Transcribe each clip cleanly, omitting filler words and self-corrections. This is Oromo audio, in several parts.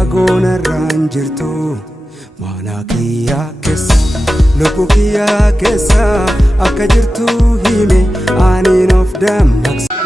fagona ranjirtu mana kiyya keessa lubbu kiyya keessa akka jirtu hime anin of dammaqsa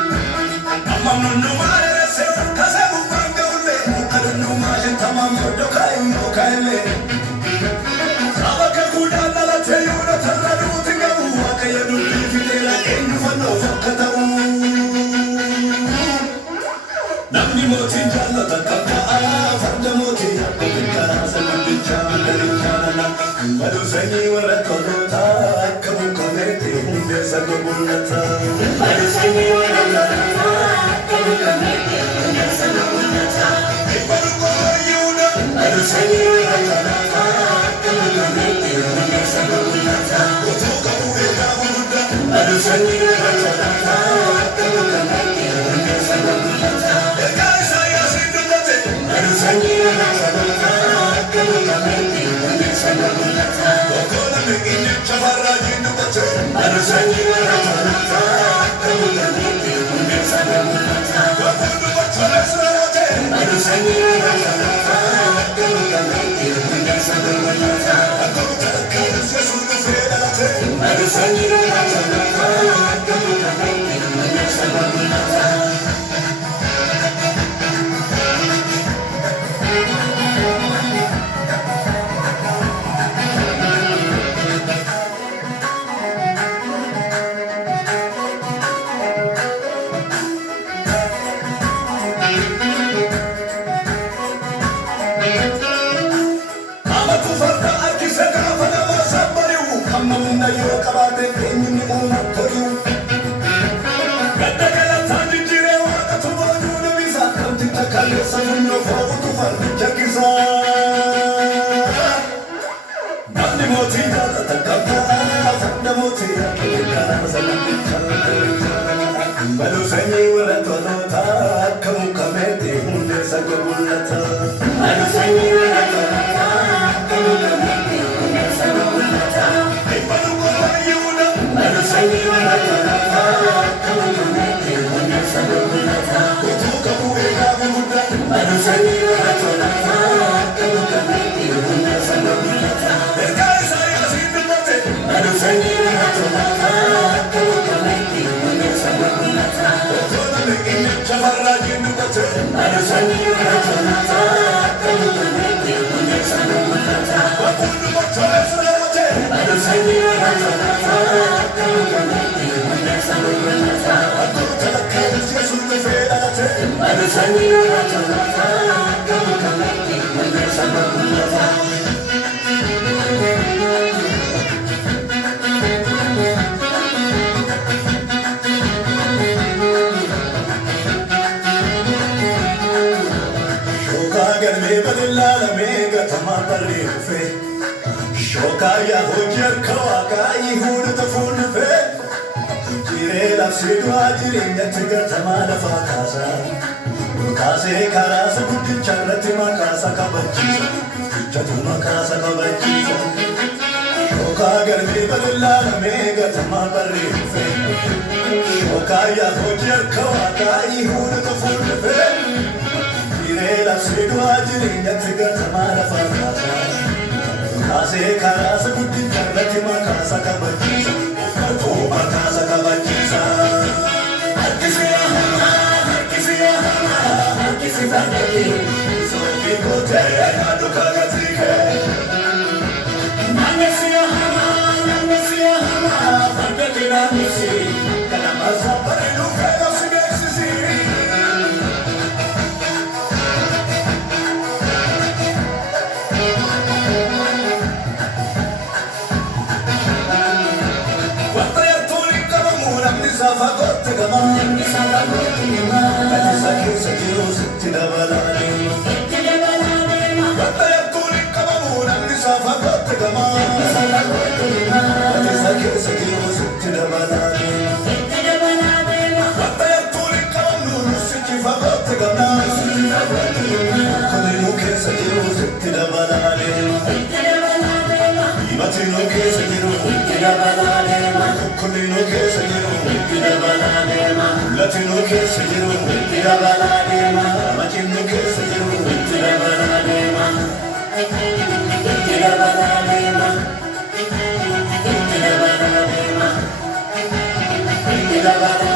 Shokaya hojer kawakai hudu tafun fe Jire la sidwa jirinya tiga tamada fakasa Kase karasa kutin charati makasa kabachisa Jatu makasa kabachisa Shokagar me badilla la mega tamakari fe Shokaya hojer kawakai hudu tafun fe Jire la sidwa jirinya tiga tamada fakasa Kase karasa kutin charati makasa kabachisa Ufatu makasa kabachisa Harkisi ya hama, harkisi ya hama, harkisi zandaki Soki kote ya nadu kagatike Nangesi ya hama, harkati na misi Kanamasa parilu kaya sigesisi Safagotte gama, safagotte gama. Kati sakiru sitti dabalani, sitti dabalani. Kata ya tuli kama muna ni safagotte gama, safagotte gama. Kati sakiru sitti dabalani, sitti dabalani. Kata ya tuli kama muna sitti fagotte gama, safagotte gama. Kati nuke sakiru sitti dabalani, sitti dabalani. Ibati nuke sakiru sitti dabalani, kuli nuke sakiru. Banana mul'atinu keessa jiru itti dabalaa deema makinnu keessa jiru itti dabalaa deema itti dabalaa deema itti dabalaa deema itti dabalaa